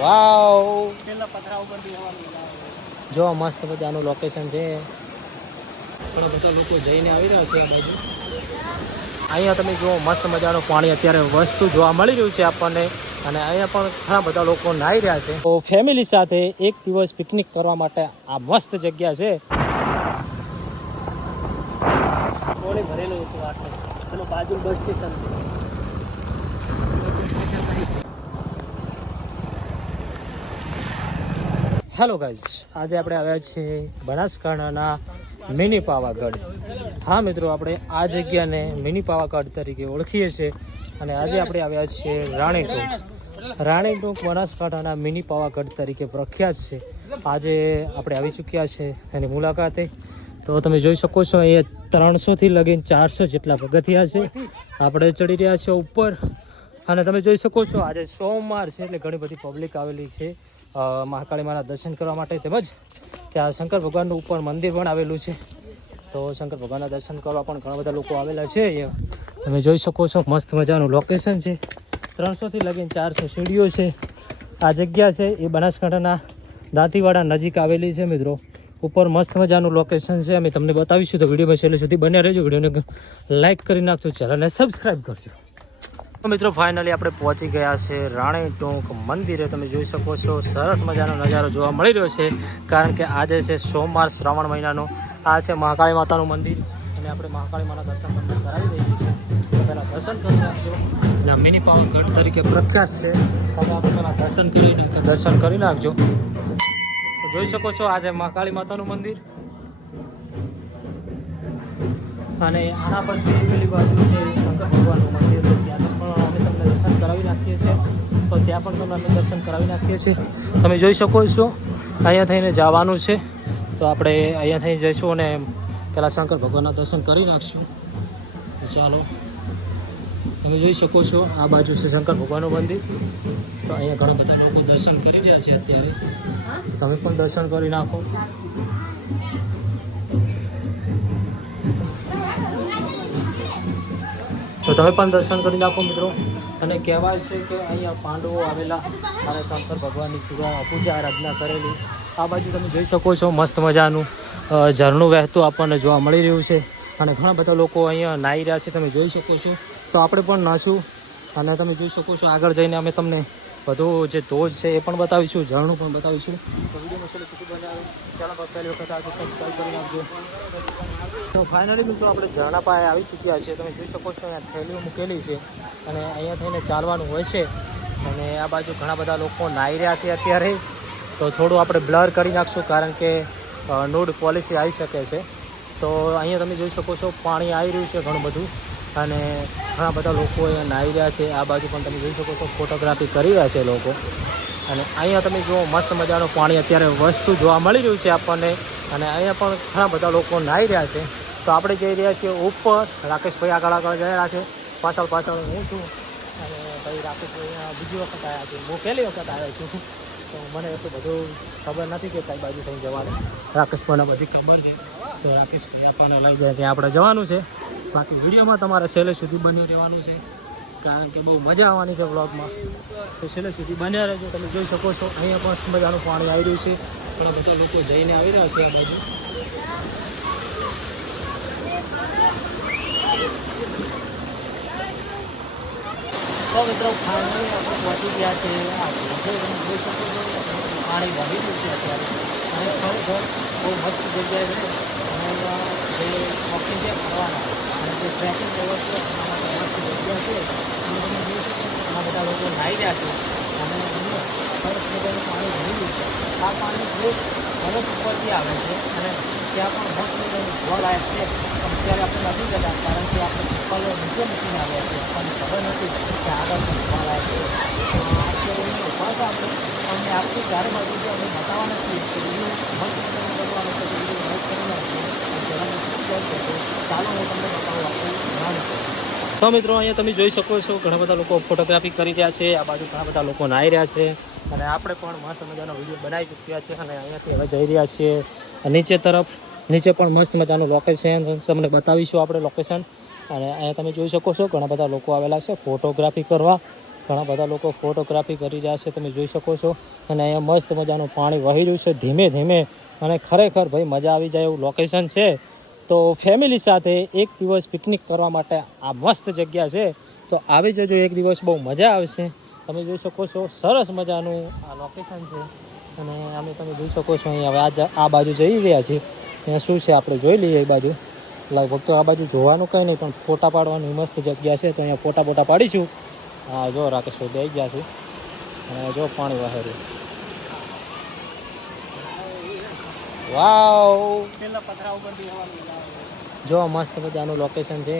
વાવ જો મસ્ત મજાનું લોકેશન છે. ઘણા બધા લોકો જઈને આવી રહ્યા છે આ બાજુ. અહીંયા તમે જુઓ મસ્ત મજાનું પાણી અત્યારે વસ્તુ જોવા મળી રહ્યું છે આપણને. અને અહીંયા પણ ઘણા બધા લોકો નાહી રહ્યા છે. તો ફેમિલી સાથે એક દિવસ પિકનિક કરવા માટે આ મસ્ત જગ્યા છે. પાણી ભરેલું હતું આટલું. એનું બાજુ બસ સ્ટેશન છે. હેલો ગાઈઝ, આજે આપણે આવ્યા છીએ બનાસકાંઠાના મિની પાવાગઢ. હા મિત્રો, આપણે આ જગ્યાને મિની પાવાગઢ તરીકે ઓળખીએ છીએ. અને આજે આપણે આવ્યા છીએ રાણીટોક. રાણીટોક બનાસકાંઠાના મિની પાવાગઢ તરીકે પ્રખ્યાત છે. આજે આપણે આવી ચૂક્યા છે એની મુલાકાતે. તો તમે જોઈ શકો છો અહીંયા 300થી લગીને 400 જેટલા પગથિયા છે. આપણે ચડી રહ્યા છીએ ઉપર. અને તમે જોઈ શકો છો આજે સોમવાર છે એટલે ઘણી બધી પબ્લિક આવેલી છે મહાકાળી માના દર્શન કરવા માટે. તેમજ ત્યાં શંકર ભગવાનનું ઉપર મંદિર પણ આવેલું છે. તો શંકર ભગવાનના દર્શન કરવા પણ ઘણા બધા લોકો આવેલા છે અહીંયા. તમે જોઈ શકો છો મસ્ત મજાનું લોકેશન છે. 300થી લગીને 400 સીડીઓ છે. આ જગ્યા છે એ બનાસકાંઠાના દાંતીવાડા નજીક આવેલી છે મિત્રો. ઉપર મસ્ત મજાનું લોકેશન છે. અમે તમને બતાવીશું તો વિડીયોમાં છેલ્લે સુધી બન્યા રહેજો. વિડીયોને લાઇક કરી નાખજો, ચેનલને સબસ્ક્રાઈબ કરજો. મિત્રો ફાઇનલી આપણે પહોંચી ગયા છે રાણીટોક મંદિરે. તમે જોઈ શકો છો સરસ મજાનો નજારો જોવા મળી રહ્યો છે. કારણ કે આજે છે સોમવાર, શ્રાવણ મહિનાનો. આ છે મહાકાળી માતાનું મંદિર. અને આપણે મહાકાળી માના દર્શન તમને કરાવી દઈએ છીએ. પહેલાં દર્શન કરી નાખજો. અને મિની પાવાગઢ તરીકે પ્રખ્યાત છે. તમે આપણે પહેલાં દર્શન કરી નાખજો. તો જોઈ શકો છો આજે મહાકાળી માતાનું મંદિર. અને આના પછી પેલી બાજુ છે શંકર ભગવાનનું મંદિર. ત્યાં પણ અમે તમને દર્શન કરાવી નાખીએ છીએ. તો ત્યાં પણ તમને અમે દર્શન કરાવી નાખીએ છીએ. તમે જોઈ શકો છો અહીંયા થઈને જવાનું છે. તો આપણે અહીંયા થઈ જઈશું અને પહેલાં શંકર ભગવાનના દર્શન કરી નાખીશું. ચાલો, તમે જોઈ શકો છો આ બાજુ છે શંકર ભગવાનનું મંદિર. તો અહીંયા ઘણા બધા લોકો દર્શન કરી રહ્યા છે અત્યારે. તમે પણ દર્શન કરી નાખો. તો તમે પણ દર્શન કરી નાખો મિત્રો. અને કહેવાય છે કે અહીંયા પાંડવો આવેલા અને શંકર ભગવાનની પૂજા આરાધના કરેલી. આ બાજુ તમે જોઈ શકો છો મસ્ત મજાનું ઝરણું વહેતું આપણને જોવા મળી રહ્યું છે. અને ઘણા બધા લોકો અહીંયા નાહી રહ્યા છે. તમે જોઈ શકો છો. તો આપણે પણ નાશું. અને તમે જોઈ શકો છો આગળ જઈને અમે તમને બધું જે ધોધ છે એ પણ બતાવીશું, ઝરણું પણ બતાવીશું. તો વિડીયોમાં છેલ્લે સુધી બનાવો. ચાલો પહેલી વખત આજે સબસ્ક્રાઈબ કરી નાખજો. તો ફાઇનલી મિત્રો આપણે ઝરણા પાસે આવી ચૂક્યા છીએ. તમે જોઈ શકો છો અહીંયા થેલીઓ મૂકેલી છે. અને અહીંયા થઈને ચાલવાનું હોય છે. અને આ બાજુ ઘણા બધા લોકો નાહી રહ્યા છે અત્યારે. તો થોડું આપણે બ્લર કરી નાખશું કારણ કે નોડ પોલિસી આવી શકે છે. તો અહીંયા તમે જોઈ શકો છો પાણી આવી રહ્યું છે ઘણું બધું. અને ઘણા બધા લોકો અહીંયા નાહી રહ્યા છે. આ બાજુ પણ તમે જોઈ શકો છો ફોટોગ્રાફી કરી રહ્યા છે લોકો. અને અહીંયા તમે જુઓ મસ્ત મજાનું પાણી અત્યારે વસ્તુ જોવા મળી રહ્યું છે આપણને. અને અહીંયા પણ ઘણા બધા લોકો નાહી રહ્યા છે. તો આપણે જઈ રહ્યા છીએ ઉપર. રાકેશભાઈ આગળ જઈ રહ્યા છે. પાછળ હું છું. અને ભાઈ રાકેશભાઈ અહીંયા બીજી વખત આવ્યા છે. હું પહેલી વખત આવ્યો છું. તો મને એટલું બધું ખબર નથી કે કઈ બાજુ થઈ જવાનું. રાકેશભાઈને બધી ખબર છે. તો રાકેશભાઈ આપણને લઈ જાય ત્યાં આપણે જવાનું છે. બાકી વિડીયોમાં તમારે છેલ્લે સુધી બન્યું રહેવાનું છે કારણ કે બહુ મજા આવવાની છે વ્લોગમાં. તો છેલ્લે સુધી બન્યા રહેજો. તમે જોઈ શકો છો અહીંયા પણ મજાનું પાણી આવી રહ્યું છે. ઘણા બધા લોકો જઈને આવી રહ્યા છે આ બાજુ. તો મિત્રો ફાઇનલી આપણે પહોંચી ગયા છે. તમે જોઈ શકો છો પાણી વહી રહ્યું છે અત્યારે. અને ખરેખર બહુ મસ્ત જગ્યાએ છે. અને જે ઓપ્શન છે ફરવાના અને જે ટ્રેકિંગ લેવલ છે એના માટે મસ્ત જગ્યા છે. અને તમે જોઈ શકો છો ઘણા બધા લોકો નાહી રહ્યા છે. અને સરસ મજાનું પાણી વહી રહ્યું છે. આ પાણી ખૂબ સરસ ઉપરથી આવે છે. અને ત્યાં પણ મસ્ત મજાનું જોવા લાયક છે. પણ અત્યારે આપણે નથી જતા કારણ કે આપણે ચપ્પલ નીચે મૂકીને આવ્યા છીએ. આપણને ખબર નથી કે આગળ પણ જોવા લાયક છે. અત્યારે ઉભા હતા આપણે. અમને આપણી ચારે બાજુથી અમે બતાવવાના છીએ કે વિડીયો મસ્ત મજાનું કરવાનું છે. વિડીયો લાઈક કરી નાખજો. ચાલો હું તમને બતાવું આપણું રાણીટોક. તો મિત્રો અહીંયા તમે જોઈ શકો છો ઘણા બધા લોકો ફોટોગ્રાફી કરી રહ્યા છે. આ બાજુ ઘણા બધા લોકો નાહી રહ્યા છે. અને આપણે પણ મસ્ત મજાનો વિડીયો બનાવી ચૂક્યા છે. અને અહીંયાથી હવે જઈ રહ્યા છીએ નીચે તરફ. નીચે પણ મસ્ત મજાનું લોકેશન તમને બતાવીશું આપણે લોકેશન. અને અહીંયા તમે જોઈ શકો છો ઘણા બધા લોકો આવેલા છે ફોટોગ્રાફી કરવા. ઘણા બધા લોકો ફોટોગ્રાફી કરી રહ્યા છે, તમે જોઈ શકો છો. અને અહીંયા મસ્ત મજાનું પાણી વહી રહ્યું છે ધીમે ધીમે, અને ખરેખર ભાઈ મજા આવી જાય એવું લોકેશન છે. તો ફેમિલી સાથે એક દિવસ પિકનિક કરવા માટે આ મસ્ત જગ્યા છે. તો આવી જજો એક દિવસ, બહુ મજા આવશે. તમે જોઈ શકો છો સરસ મજાનું આ લોકેશન છે. અને અમે તમે જોઈ શકો છો અહીંયા હવે આ બાજુ જઈ રહ્યા છીએ. અહીંયા શું છે આપણે જોઈ લઈએ. એ બાજુ લગભગ તો આ બાજુ જોવાનું કંઈ નહીં, પણ ફોટા પાડવાની મસ્ત જગ્યા છે. તો અહીંયા ફોટા પાડીશું. હા જો રાકેશભાઈ બેસી ગયા છે, અને જો પાણી વહેરું. વાવ, જો મસ્ત મજાનું લોકેશન છે.